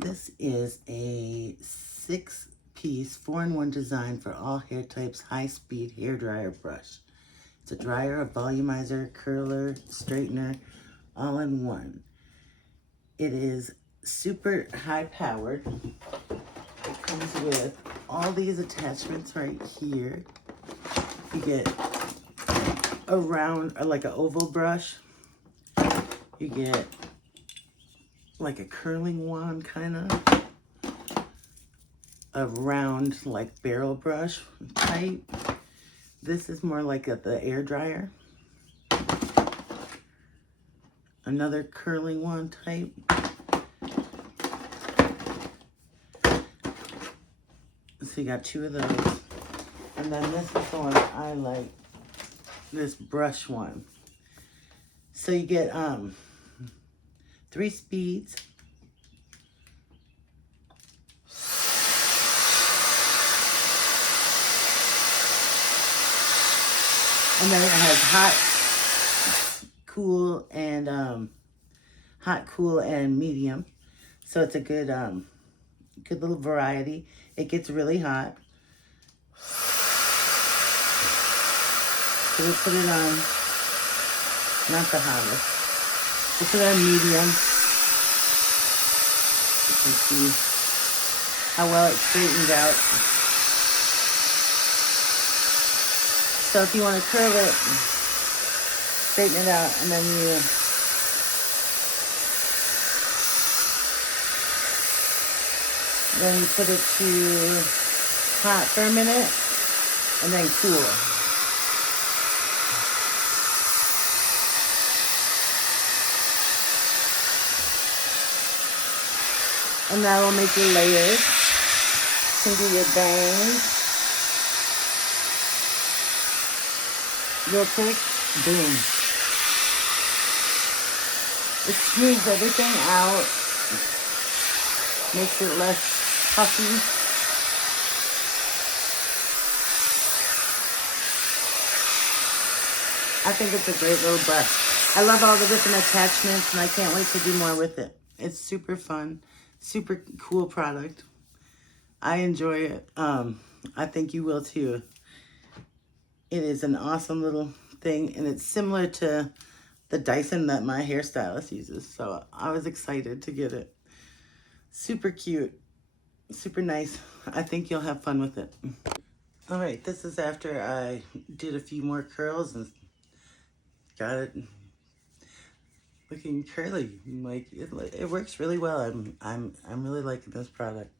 This is a 6-piece 4-in-1 design for all hair types, high-speed hair dryer brush. It's a dryer, a volumizer, curler, straightener, all in one. It is super high-powered. It comes with all these attachments right here. You get a round, or like an oval brush. You get like a curling wand, kind of. A round, like barrel brush type. This is more like the air dryer. Another curling wand type. So you got 2 of those. And then this is the one I like, this brush one. So you get 3 speeds. And then it has hot, cool, and medium. So it's a good good little variety. It gets really hot. So we put it on, not the hottest. We put it on medium. You can see how well it straightens out. So if you want to curl it, straighten it out, and then you put it to hot for a minute, and then cool. And that will make your layers. You can do your bangs. Real quick, boom. It smooths everything out, makes it less puffy. I think it's a great little brush. I love all the different attachments, and I can't wait to do more with it. It's super fun, super cool product. I enjoy it. I think you will too. It is an awesome little thing, and it's similar to the Dyson that my hairstylist uses, so I was excited to get it. Super cute, super nice. I think you'll have fun with it. All right, this is after I did a few more curls and got it looking curly. Like it works really well. I'm really liking this product.